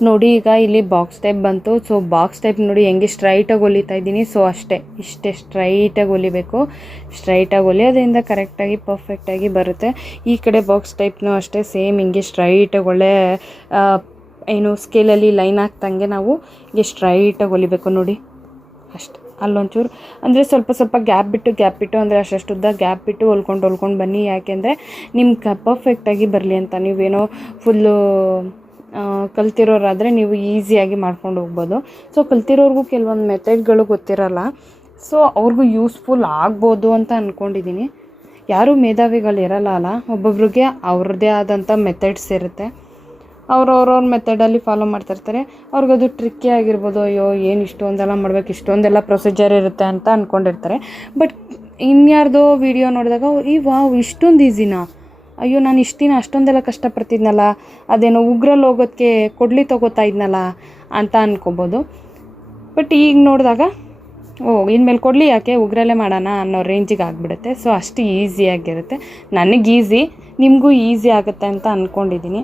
ನೋಡಿ, ಈಗ ಇಲ್ಲಿ ಬಾಕ್ಸ್ ಟೈಪ್ ಬಂತು. ಸೊ ಬಾಕ್ಸ್ ಟೈಪ್ ನೋಡಿ ಹೆಂಗೆ ಸ್ಟ್ರೈಟಾಗಿ ಹೊಲಿತಾ ಇದ್ದೀನಿ. ಸೊ ಅಷ್ಟೇ. ಇಷ್ಟೇ ಸ್ಟ್ರೈಟಾಗಿ ಹೊಲಿಬೇಕು. ಸ್ಟ್ರೈಟಾಗಿ ಹೊಲಿಯೋದ್ರಿಂದ ಕರೆಕ್ಟಾಗಿ ಪರ್ಫೆಕ್ಟಾಗಿ ಬರುತ್ತೆ. ಈ ಕಡೆ ಬಾಕ್ಸ್ ಟೈಪ್ನೂ ಅಷ್ಟೇ ಸೇಮ್ ಹಿಂಗೆ ಸ್ಟ್ರೈಟಾಗಿ ಒಳ್ಳೆ ಏನು ಸ್ಕೇಲಲ್ಲಿ ಲೈನ್ ಹಾಕ್ದಂಗೆ ನಾವು ಹಿಂಗೆ ಸ್ಟ್ರೈಟಾಗಿ ಹೊಲಿಬೇಕು ನೋಡಿ. ಅಷ್ಟೆ. ಅಲ್ಲೊಂಚೂರು. ಅಂದರೆ ಸ್ವಲ್ಪ ಸ್ವಲ್ಪ ಗ್ಯಾಪ್ ಬಿಟ್ಟು ಗ್ಯಾಪ್ ಬಿಟ್ಟು ಅಂದರೆ ಅಷ್ಟಷ್ಟು ಉದ್ದ ಗ್ಯಾಪ್ ಬಿಟ್ಟು ಹೊಲ್ಕೊಂಡು ಹೊಲ್ಕೊಂಡು ಬನ್ನಿ. ಯಾಕೆಂದರೆ ನಿಮ್ಗೆ ಪರ್ಫೆಕ್ಟಾಗಿ ಬರಲಿ ಅಂತ. ನೀವೇನೋ ಫುಲ್ಲು ಕಲ್ತಿರೋರಾದರೆ ನೀವು ಈಸಿಯಾಗಿ ಮಾಡ್ಕೊಂಡು ಹೋಗ್ಬೋದು. ಸೊ ಕಲ್ತಿರೋರಿಗೂ ಕೆಲವೊಂದು ಮೆಥಡ್ಗಳು ಗೊತ್ತಿರಲ್ಲ. ಸೊ ಅವ್ರಿಗೂ ಯೂಸ್ಫುಲ್ ಆಗ್ಬೋದು ಅಂತ ಅಂದ್ಕೊಂಡಿದ್ದೀನಿ ಯಾರೂ ಮೇಧಾವಿಗಳು ಇರಲ್ಲ ಅಲ್ಲ, ಒಬ್ಬೊಬ್ರಿಗೆ ಅವ್ರದ್ದೇ ಆದಂಥ ಮೆಥಡ್ಸ್ ಇರುತ್ತೆ. ಅವ್ರು ಅವ್ರವ್ರ ಮೆಥಡಲ್ಲಿ ಫಾಲೋ ಮಾಡ್ತಿರ್ತಾರೆ ಅವ್ರಿಗದು ಟ್ರಿಕ್ಕಿ ಆಗಿರ್ಬೋದು, ಅಯ್ಯೋ, ಏನು ಇಷ್ಟೊಂದೆಲ್ಲ ಮಾಡ್ಬೇಕು, ಇಷ್ಟೊಂದೆಲ್ಲ ಪ್ರೊಸೀಜರ್ ಇರುತ್ತೆ ಅಂತ ಅಂದ್ಕೊಂಡಿರ್ತಾರೆ ಬಟ್ ಇನ್ಯಾರ್ದೋ ವಿಡಿಯೋ ನೋಡಿದಾಗ ಈ ವಾವ್ ಇಷ್ಟೊಂದು ಈಸಿನಾ ಅಯ್ಯೋ, ನಾನು ಇಷ್ಟು ದಿನ ಅಷ್ಟೊಂದೆಲ್ಲ ಕಷ್ಟಪಡ್ತಿದ್ನಲ್ಲ, ಅದೇನೋ ಉಗ್ರಲ್ಲಿ ಹೋಗೋದಕ್ಕೆ ಕೊಡ್ಲಿ ತಗೋತಾ ಇದ್ನಲ್ಲ ಅಂತ ಅನ್ಕೋಬೋದು. ಬಟ್ ಈಗ ನೋಡಿದಾಗ, ಓ, ಇನ್ಮೇಲೆ ಕೊಡಲಿ ಯಾಕೆ? ಉಗ್ರಲ್ಲೇ ಮಾಡೋಣ ಅನ್ನೋ ರೇಂಜಿಗೆ ಆಗಿಬಿಡುತ್ತೆ. ಸೊ ಅಷ್ಟು ಈಸಿಯಾಗಿರುತ್ತೆ ನನಗೆ ಈಸಿ ನಿಮಗೂ ಈಸಿ ಆಗುತ್ತೆ ಅಂತ ಅಂದ್ಕೊಂಡಿದ್ದೀನಿ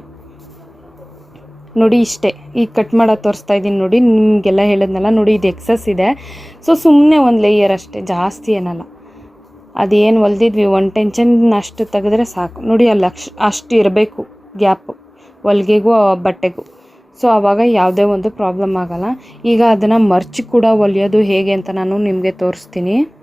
ನೋಡಿ ಇಷ್ಟೇ, ಈಗ ಕಟ್ ಮಾಡೋದು ತೋರಿಸ್ತಾ ಇದ್ದೀನಿ ನೋಡಿ, ನಿಮಗೆಲ್ಲ ಹೇಳಿದ್ನಲ್ಲ, ನೋಡಿ ಇದು ಎಕ್ಸಸ್ ಇದೆ. ಸೊ ಸುಮ್ಮನೆ ಒಂದು ಲೇಯರ್ ಅಷ್ಟೇ, ಜಾಸ್ತಿ ಏನಲ್ಲ. ಅದೇನು ಹೊಲ್ದಿದ್ವಿ ಒನ್ ಟೆನ್ಷನ್ ಅಷ್ಟು ತೆಗೆದ್ರೆ ಸಾಕು. ನೋಡಿ ಅಲ್ಲಿ ಅಕ್ಷ, ಅಷ್ಟು ಇರಬೇಕು ಗ್ಯಾಪು ಹೊಲಿಗೆಗೂ ಬಟ್ಟೆಗೂ. ಸೊ ಆವಾಗ ಯಾವುದೇ ಒಂದು ಪ್ರಾಬ್ಲಮ್ ಆಗೋಲ್ಲ. ಈಗ ಅದನ್ನು ಮರ್ಚಿ ಕೂಡ ಹೊಲಿಯೋದು ಹೇಗೆ ಅಂತ ನಾನು ನಿಮಗೆ ತೋರಿಸ್ತೀನಿ.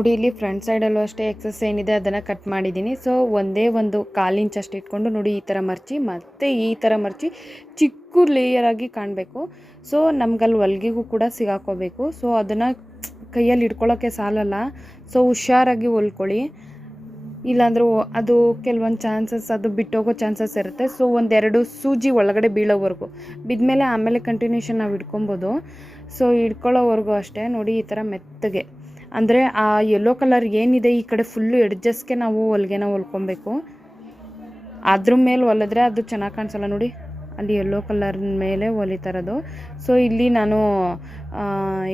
ನೋಡಿ ಇಲ್ಲಿ ಫ್ರಂಟ್ ಸೈಡಲ್ಲೂ ಅಷ್ಟೇ ಎಕ್ಸಸ್ ಏನಿದೆ ಅದನ್ನು ಕಟ್ ಮಾಡಿದ್ದೀನಿ. ಸೊ ಒಂದೇ ಒಂದು ಕಾಲು ಇಂಚ್ ಅಷ್ಟು ಇಟ್ಕೊಂಡು ನೋಡಿ ಈ ಥರ ಮರ್ಚಿ, ಮತ್ತು ಈ ಥರ ಮರ್ಚಿ ಚಿಕ್ಕ ಲೇಯರಾಗಿ ಕಾಣಬೇಕು. ಸೊ ನಮ್ಗಲ್ಲಿ ಹೊಲ್ಗಿಗೂ ಕೂಡ ಸಿಗಾಕೋಬೇಕು. ಸೊ ಅದನ್ನು ಕೈಯಲ್ಲಿ ಇಟ್ಕೊಳ್ಳೋಕ್ಕೆ ಸಾಲಲ್ಲ. ಸೊ ಹುಷಾರಾಗಿ ಹೊಲ್ಕೊಳ್ಳಿ. ಇಲ್ಲಾಂದ್ರೆ ಅದು ಕೆಲವೊಂದು ಚಾನ್ಸಸ್ ಅದು ಬಿಟ್ಟೋಗೋ ಚಾನ್ಸಸ್ ಇರುತ್ತೆ. ಸೊ ಒಂದೆರಡು ಸೂಜಿ ಒಳಗಡೆ ಬೀಳೋವರೆಗೂ. ಬಿದ್ಮೇಲೆ ಆಮೇಲೆ ಕಂಟಿನ್ಯೂಷನ್ ನಾವು ಇಟ್ಕೊಬೋದು ಸೊ ಇಟ್ಕೊಳ್ಳೋವರೆಗೂ ಅಷ್ಟೇ. ನೋಡಿ ಈ ಥರ ಮೆತ್ತಗೆ. ಅಂದರೆ ಆ ಯೆಲ್ಲೋ ಕಲರ್ ಏನಿದೆ ಈ ಕಡೆ ಫುಲ್ಲು ಎಡ್ಜಸ್ಗೆ ನಾವು ಹೊಲಿಗೆನ ಹೊಲ್ಕೊಬೇಕು. ಅದ್ರ ಮೇಲೆ ಹೊಲಿದ್ರೆ ಅದು ಚೆನ್ನಾಗಿ ಕಾಣಿಸಲ್ಲ ನೋಡಿ. ಅಲ್ಲಿ ಯೆಲ್ಲೋ ಕಲರ್ ಮೇಲೆ ಹೊಲಿತಾರದು ಸೊ ಇಲ್ಲಿ ನಾನು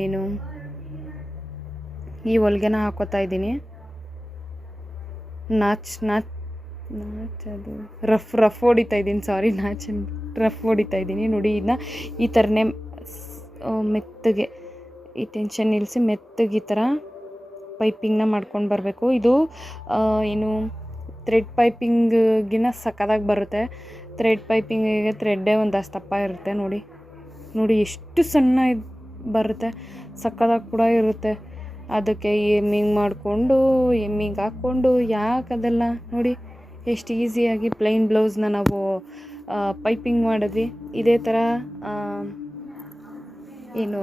ಏನು, ಈ ಹೊಲಿಗೆನ ಹಾಕೋತಾ ಇದ್ದೀನಿ. ನಾಚ್ ನಾಚ್ ನಾಚ್ ಅದು, ರಫ್ ರಫ್ ಹೊಡಿತಾ ಇದ್ದೀನಿ. ಸಾರಿ ನಾಚ್ ರಫ್ ಹೊಡಿತಾ ಇದ್ದೀನಿ. ನೋಡಿ ಇದನ್ನ ಈ ಥರನೇ ಮೆತ್ತಗೆ, ಈ ಟೆನ್ಷನ್ ನಿಲ್ಲಿಸಿ ಮೆತ್ತಗೆ ಈ ಥರ ಪೈಪಿಂಗ್ನ ಮಾಡ್ಕೊಂಡು ಬರಬೇಕು. ಇದು ಏನು ಥ್ರೆಡ್ ಪೈಪಿಂಗಿನ ಸಕ್ಕದಾಗಿ ಬರುತ್ತೆ. ಥ್ರೆಡ್ ಪೈಪಿಂಗಿಗೆ ಥ್ರೆಡ್ಡೇ ಒಂದು ಅಷ್ಟಪ್ಪ ಇರುತ್ತೆ ನೋಡಿ. ನೋಡಿ ಎಷ್ಟು ಸಣ್ಣ ಇದು ಬರುತ್ತೆ. ಸಕ್ಕದಾಗಿ ಕೂಡ ಇರುತ್ತೆ. ಅದಕ್ಕೆ ಎಮ್ಮಿಂಗ್ ಮಾಡಿಕೊಂಡು ಎಮ್ಮಿಂಗ್ ಹಾಕ್ಕೊಂಡು, ಯಾಕೆ ಅದೆಲ್ಲ ನೋಡಿ, ಎಷ್ಟು ಈಸಿಯಾಗಿ ಪ್ಲೈನ್ ಬ್ಲೌಸ್ನ ನಾವು ಪೈಪಿಂಗ್ ಮಾಡಿದ್ವಿ. ಇದೇ ಥರ ಏನು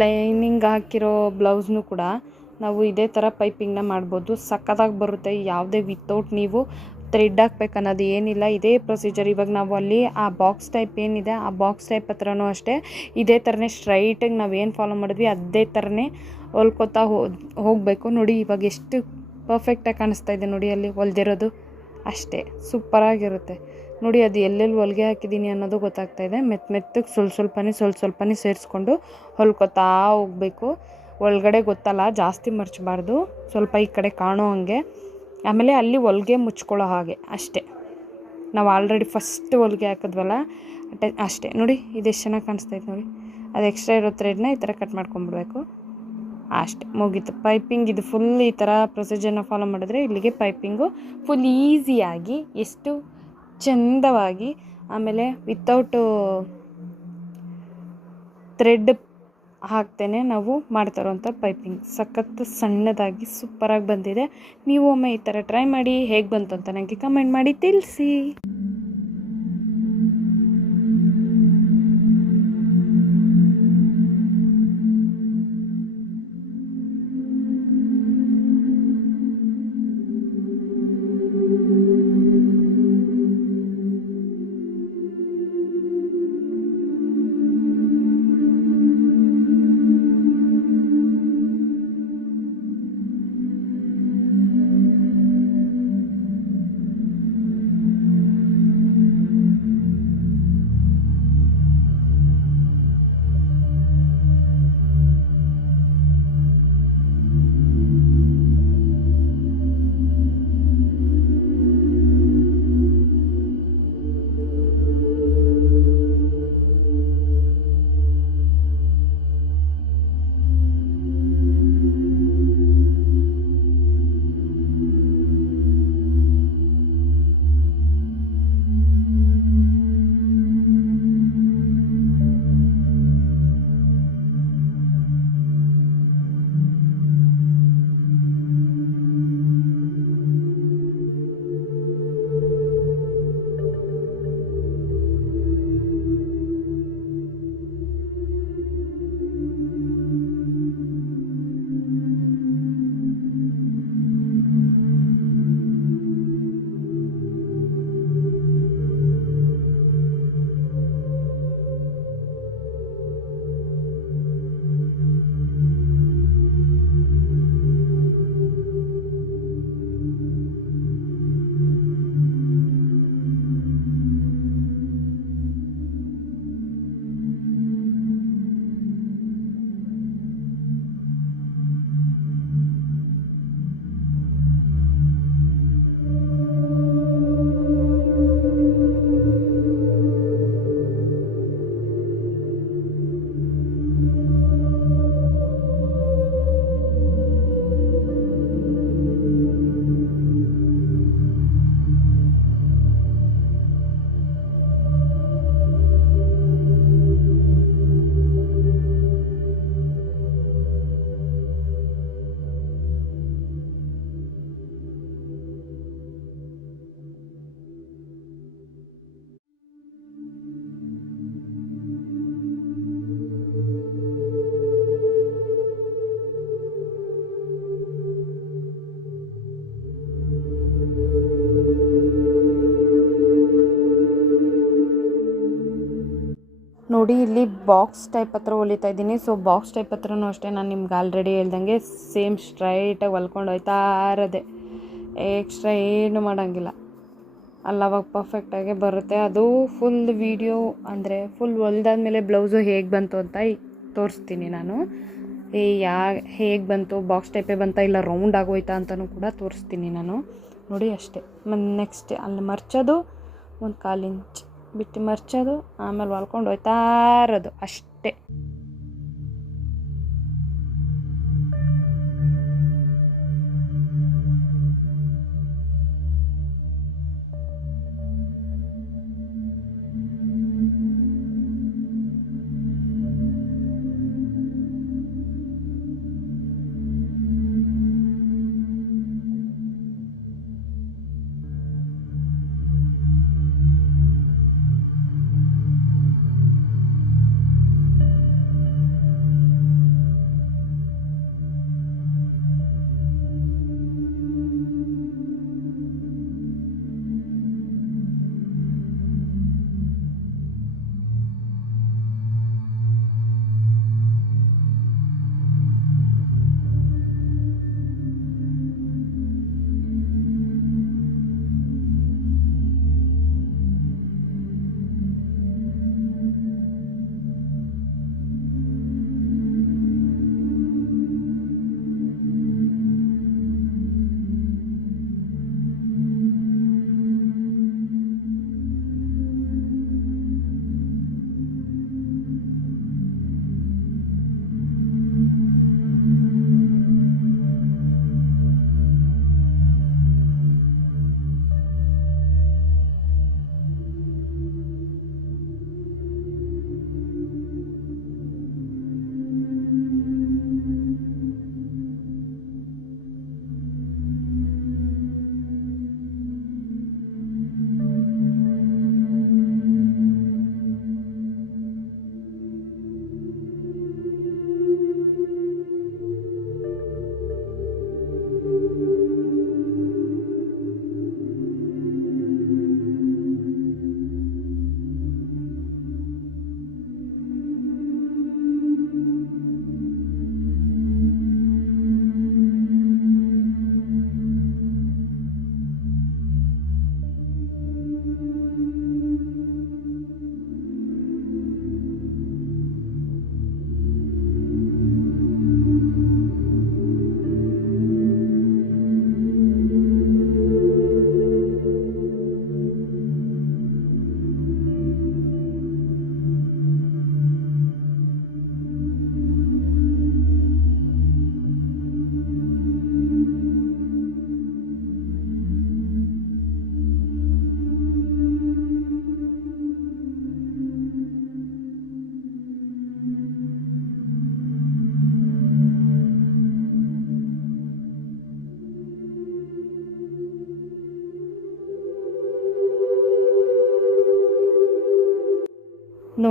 ಲೈನಿಂಗ್ ಹಾಕಿರೋ ಬ್ಲೌಸ್ನು ಕೂಡ ನಾವು ಇದೇ ಥರ ಪೈಪಿಂಗ್ನ ಮಾಡ್ಬೋದು. ಸಕ್ಕತ್ತಾಗಿ ಬರುತ್ತೆ. ಯಾವುದೇ ವಿತೌಟ್ ನೀವು ಥ್ರೆಡ್ ಹಾಕ್ಬೇಕು ಅನ್ನೋದು ಏನಿಲ್ಲ. ಇದೇ ಪ್ರೊಸೀಜರ್ ಇವಾಗ ನಾವು ಅಲ್ಲಿ ಆ ಬಾಕ್ಸ್ ಟೈಪ್ ಏನಿದೆ, ಆ ಬಾಕ್ಸ್ ಟೈಪ್ ಹತ್ರನೂ ಅಷ್ಟೇ ಇದೇ ಥರನೇ ಸ್ಟ್ರೈಟಾಗಿ ನಾವು ಏನು ಫಾಲೋ ಮಾಡಿದ್ವಿ, ಅದೇ ಥರನೇ ಹೊಲ್ಕೊತಾ ಹೋಗಬೇಕು. ನೋಡಿ ಇವಾಗ ಎಷ್ಟು ಪರ್ಫೆಕ್ಟಾಗಿ ಕಾಣಿಸ್ತಾ ಇದೆ ನೋಡಿ ಅಲ್ಲಿ ಹೊಲ್ದಿರೋದು. ಅಷ್ಟೇ, ಸೂಪರಾಗಿರುತ್ತೆ. ನೋಡಿ, ಅದು ಎಲ್ಲೆಲ್ಲಿ ಹೊಲಿಗೆ ಹಾಕಿದ್ದೀನಿ ಅನ್ನೋದು ಗೊತ್ತಾಗ್ತಾ ಇದೆ. ಮೆತ್ತ ಮೆತ್ತಗೆ ಸ್ವಲ್ಪ ಸ್ವಲ್ಪನೇ ಸ್ವಲ್ಪ ಸ್ವಲ್ಪನೇ ಸೇರಿಸ್ಕೊಂಡು ಹೊಲ್ಕೊತಾ ಹೋಗಬೇಕು. ಒಳಗಡೆ ಗೊತ್ತಲ್ಲ, ಜಾಸ್ತಿ ಮರ್ಚಬಾರ್ದು. ಸ್ವಲ್ಪ ಈ ಕಡೆ ಕಾಣೋ ಹಾಗೆ. ಆಮೇಲೆ ಅಲ್ಲಿ ಹೊಲಿಗೆ ಮುಚ್ಕೊಳ್ಳೋ ಹಾಗೆ, ಅಷ್ಟೇ. ನಾವು ಆಲ್ರೆಡಿ ಫಸ್ಟ್ ಹೊಲಿಗೆ ಹಾಕಿದ್ವಲ್ಲ ಅಷ್ಟೇ. ನೋಡಿ ಇದೆಷ್ಟು ಚೆನ್ನಾಗಿ ಕಾಣಿಸ್ತೈತೆ ನೋಡಿ. ಅದು ಎಕ್ಸ್ಟ್ರಾ ಇರೋ ಥ್ರೆಡ್ನ ಈ ಥರ ಕಟ್ ಮಾಡ್ಕೊಂಬಿಡ್ಬೇಕು ಅಷ್ಟೇ ಮುಗೀತು. ಪೈಪಿಂಗ್ ಇದು ಫುಲ್ ಈ ಥರ ಪ್ರೊಸೀಜರ್ನ ಫಾಲೋ ಮಾಡಿದ್ರೆ ಇಲ್ಲಿಗೆ ಪೈಪಿಂಗು ಫುಲ್ ಈಸಿಯಾಗಿ ಎಷ್ಟು ಚಂದವಾಗಿ ಆಮೇಲೆ ವಿತೌಟು ಥ್ರೆಡ್ ಹಾಕ್ತೇನೆ ನಾವು ಮಾಡ್ತಾ ಇರೋವಂಥ ಪೈಪಿಂಗ್ ಸಖತ್ತು ಸಣ್ಣದಾಗಿ ಸೂಪರಾಗಿ ಬಂದಿದೆ. ನೀವು ಒಮ್ಮೆ ಈ ಥರ ಟ್ರೈ ಮಾಡಿ ಹೇಗೆ ಬಂತು ಅಂತ ನನಗೆ ಕಮೆಂಟ್ ಮಾಡಿ ತಿಳಿಸಿ. ನೋಡಿ, ಇಲ್ಲಿ ಬಾಕ್ಸ್ ಟೈಪ್ ಹತ್ರ ಹೊಲಿತಾ ಇದ್ದೀನಿ. ಸೊ ಬಾಕ್ಸ್ ಟೈಪ್ ಹತ್ರನೂ ಅಷ್ಟೇ ನಾನು ನಿಮ್ಗೆ ಆಲ್ರೆಡಿ ಹೇಳ್ದಂಗೆ ಸೇಮ್ ಸ್ಟ್ರೈಟಾಗಿ ಹೊಲ್ಕೊಂಡು ಹೋಯ್ತಾ ಇರೋದೆ. ಎಕ್ಸ್ಟ್ರಾ ಏನು ಮಾಡೋಂಗಿಲ್ಲ. ಅಲ್ಲಿ, ಅವಾಗ ಪರ್ಫೆಕ್ಟಾಗೆ ಬರುತ್ತೆ. ಅದು ಫುಲ್ ವೀಡಿಯೋ ಅಂದರೆ ಫುಲ್ ಹೊಲ್ದಾದ್ಮೇಲೆ ಬ್ಲೌಸು ಹೇಗೆ ಬಂತು ಅಂತ ತೋರಿಸ್ತೀನಿ ನಾನು. ಏ, ಯಾ, ಹೇಗೆ ಬಂತು ಬಾಕ್ಸ್ ಟೈಪೇ ಬಂತ ಇಲ್ಲ ರೌಂಡ್ ಆಗೋಯ್ತಾ ಅಂತಲೂ ಕೂಡ ತೋರಿಸ್ತೀನಿ ನಾನು. ನೋಡಿ ಅಷ್ಟೇ. ಮತ್ತು ನೆಕ್ಸ್ಟ್ ಅಲ್ಲಿ ಮರ್ಚೋದು ಒಂದು ಕಾಲು ಇಂಚ್ ಬಿಟ್ಟು ಮರ್ಚೋದು ಆಮೇಲೆ ಹೊಲ್ಕೊಂಡು ಹೋಯ್ತಾ ಇರೋದು ಅಷ್ಟೇ.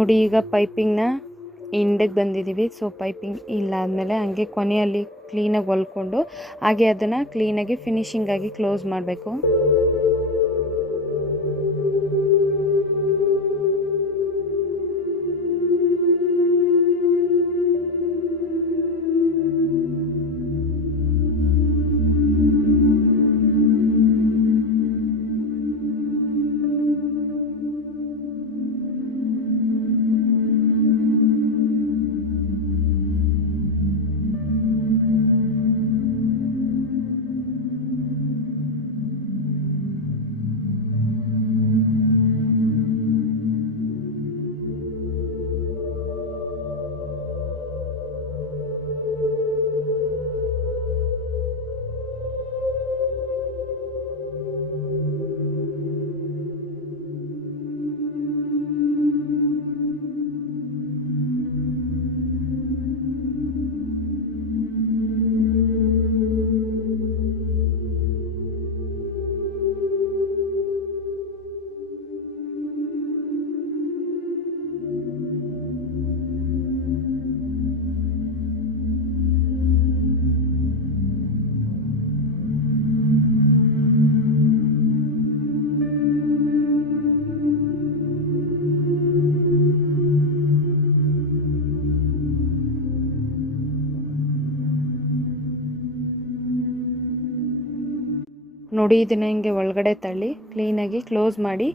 ನೋಡಿ, ಈಗ ಪೈಪಿಂಗ್ನ ಎಂಡಿಗೆ ಬಂದಿದ್ದೀವಿ ಸೊ, ಪೈಪಿಂಗ್ ಇಲ್ಲ ಆದಮೇಲೆ ಹಂಗೆ ಕೊನೆಯಲ್ಲಿ ಕ್ಲೀನಾಗಿ ಹೊಲ್ಕೊಂಡು, ಹಾಗೆ ಅದನ್ನು ಕ್ಲೀನಾಗಿ ಫಿನಿಶಿಂಗಾಗಿ ಕ್ಲೋಸ್ ಮಾಡಬೇಕು. ನೋಡಿ ಇದನ್ನು ಹಿಂಗೆ ಒಳಗಡೆ ತಳ್ಳಿ ಕ್ಲೀನಾಗಿ ಕ್ಲೋಸ್ ಮಾಡಿ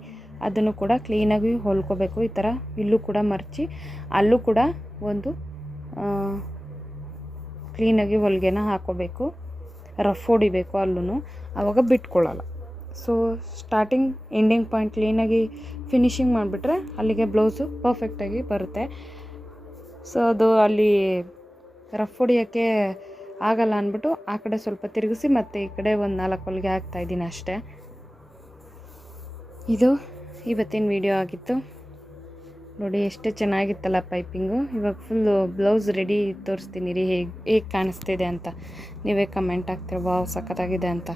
ಅದನ್ನು ಕೂಡ ಕ್ಲೀನಾಗಿ ಹೊಲ್ಕೋಬೇಕು. ಈ ಥರ ಇಲ್ಲೂ ಕೂಡ ಮರ್ಚಿ, ಅಲ್ಲೂ ಕೂಡ ಒಂದು ಕ್ಲೀನಾಗಿ ಹೊಲಿಗೆನ ಹಾಕೋಬೇಕು. ರಫ್ ಹೊಡಿಬೇಕು ಅಲ್ಲೂ ಆವಾಗ ಬಿಟ್ಕೊಳ್ಳಲ್ಲ ಸೊ ಸ್ಟಾರ್ಟಿಂಗ್ ಎಂಡಿಂಗ್ ಪಾಯಿಂಟ್ ಕ್ಲೀನಾಗಿ ಫಿನಿಶಿಂಗ್ ಮಾಡಿಬಿಟ್ರೆ ಅಲ್ಲಿಗೆ ಬ್ಲೌಸು ಪರ್ಫೆಕ್ಟಾಗಿ ಬರುತ್ತೆ. ಸೊ ಅದು ಅಲ್ಲಿ ರಫ್ ಹೊಡಿಯೋಕ್ಕೆ ಆಗಲ್ಲ ಅಂದ್ಬಿಟ್ಟು ಆ ಕಡೆ ಸ್ವಲ್ಪ ತಿರುಗಿಸಿ ಮತ್ತು ಈ ಕಡೆ ಒಂದು ನಾಲ್ಕು ಹೊಲಿಗೆ ಹಾಕ್ತಾಯಿದ್ದೀನಿ ಅಷ್ಟೇ. ಇದು ಇವತ್ತಿನ ವಿಡಿಯೋ ಆಗಿತ್ತು. ನೋಡಿ ಎಷ್ಟು ಚೆನ್ನಾಗಿತ್ತಲ್ಲ ಪೈಪಿಂಗು ಇವಾಗ ಫುಲ್ಲು ಬ್ಲೌಸ್ ರೆಡಿ ತೋರಿಸ್ತೀನಿ ರೀ, ಹೇಗೆ ಹೇಗೆ ಕಾಣಿಸ್ತಿದೆ ಅಂತ. ನೀವೇ ಕಮೆಂಟ್ ಹಾಕ್ತೀರ, ವಾವ್ ಸಖತ್ತಾಗಿದೆ ಅಂತ.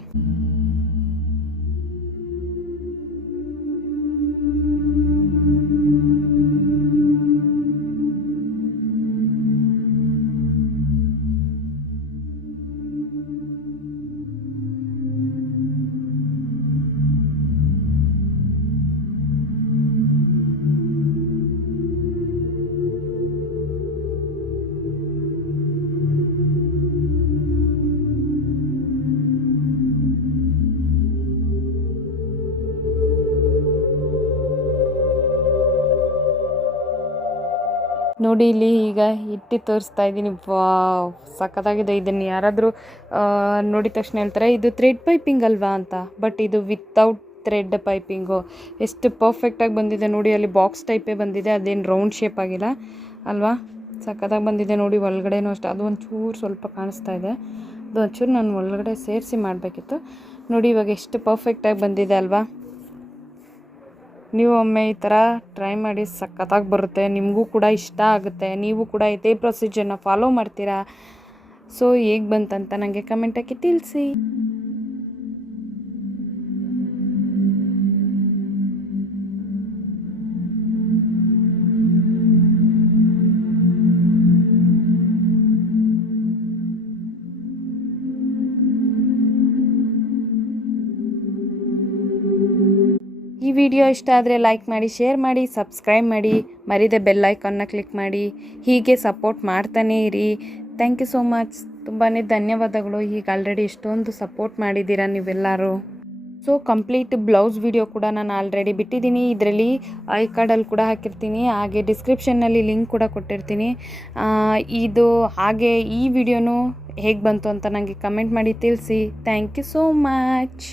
ನೋಡಿ ಇಲ್ಲಿ ಈಗ ಇಟ್ಟು ತೋರಿಸ್ತಾ ಇದ್ದೀನಿ. ಸಖತ್ತಾಗಿದೆ. ಇದನ್ನು ಯಾರಾದರೂ ನೋಡಿದ ತಕ್ಷಣ ಹೇಳ್ತಾರೆ, ಇದು ಥ್ರೆಡ್ ಪೈಪಿಂಗ್ ಅಲ್ವಾ ಅಂತ. ಬಟ್ ಇದು ವಿತೌಟ್ ಥ್ರೆಡ್ ಪೈಪಿಂಗು ಎಷ್ಟು ಪರ್ಫೆಕ್ಟಾಗಿ ಬಂದಿದೆ ನೋಡಿ, ಅಲ್ಲಿ ಬಾಕ್ಸ್ ಟೈಪೇ ಬಂದಿದೆ, ಅದೇನು ರೌಂಡ್ ಶೇಪ್ ಆಗಿಲ್ಲ. ಅಲ್ವಾ? ಸಖತ್ತಾಗಿ ಬಂದಿದೆ ನೋಡಿ, ಒಳಗಡೆನೂ ಅಷ್ಟೇ. ಅದು ಒಂಚೂರು ಸ್ವಲ್ಪ ಕಾಣಿಸ್ತಾ ಇದೆ. ಅದು ಒಂಚೂರು ನಾನು ಒಳಗಡೆ ಸೇರಿಸಿ ಮಾಡಬೇಕಿತ್ತು. ನೋಡಿ, ಇವಾಗ ಎಷ್ಟು ಪರ್ಫೆಕ್ಟಾಗಿ ಬಂದಿದೆ ಅಲ್ವಾ? ನೀವು ಒಮ್ಮೆ ಈ ಥರ ಟ್ರೈ ಮಾಡಿ ಸಖತ್ತಾಗಿ ಬರುತ್ತೆ, ನಿಮಗೂ ಕೂಡ ಇಷ್ಟ ಆಗುತ್ತೆ, ನೀವು ಕೂಡ ಇದೇ ಪ್ರೊಸೀಜರ್ನ ಫಾಲೋ ಮಾಡ್ತೀರಾ? ಸೊ ಹೇಗೆ ಬಂತಂತ ನನಗೆ ಕಮೆಂಟ್ ಹಾಕಿ ತಿಳಿಸಿ. ವಿಡಿಯೋ ಇಷ್ಟ ಆದರೆ ಲೈಕ್ ಮಾಡಿ, ಶೇರ್ ಮಾಡಿ, ಸಬ್ಸ್ಕ್ರೈಬ್ ಮಾಡಿ, ಮರಿದೆ ಬೆಲ್ ಐಕಾನ್ನ ಕ್ಲಿಕ್ ಮಾಡಿ. ಹೀಗೆ ಸಪೋರ್ಟ್ ಮಾಡ್ತಾನೇ ಇರಿ. ಥ್ಯಾಂಕ್ ಯು ಸೋ ಮಚ್ ತುಂಬಾ ಧನ್ಯವಾದಗಳು. ಈಗ ಆಲ್ರೆಡಿ ಇಷ್ಟೊಂದು ಸಪೋರ್ಟ್ ಮಾಡಿದ್ದೀರಾ ನೀವೆಲ್ಲರೂ. ಸೊ ಕಂಪ್ಲೀಟ್ ಬ್ಲೌಸ್ ವಿಡಿಯೋ ಕೂಡ ನಾನು ಆಲ್ರೆಡಿ ಬಿಟ್ಟಿದ್ದೀನಿ. ಇದರಲ್ಲಿ ಐ ಕಾರ್ಡಲ್ಲಿ ಕೂಡ ಹಾಕಿರ್ತೀನಿ. ಹಾಗೆ ಡಿಸ್ಕ್ರಿಪ್ಷನ್ನಲ್ಲಿ ಲಿಂಕ್ ಕೂಡ ಕೊಟ್ಟಿರ್ತೀನಿ. ಇದು ಹಾಗೆ ಈ ವಿಡಿಯೋನು ಹೇಗೆ ಬಂತು ಅಂತ ನನಗೆ ಕಮೆಂಟ್ ಮಾಡಿ ತಿಳಿಸಿ. Thank you so much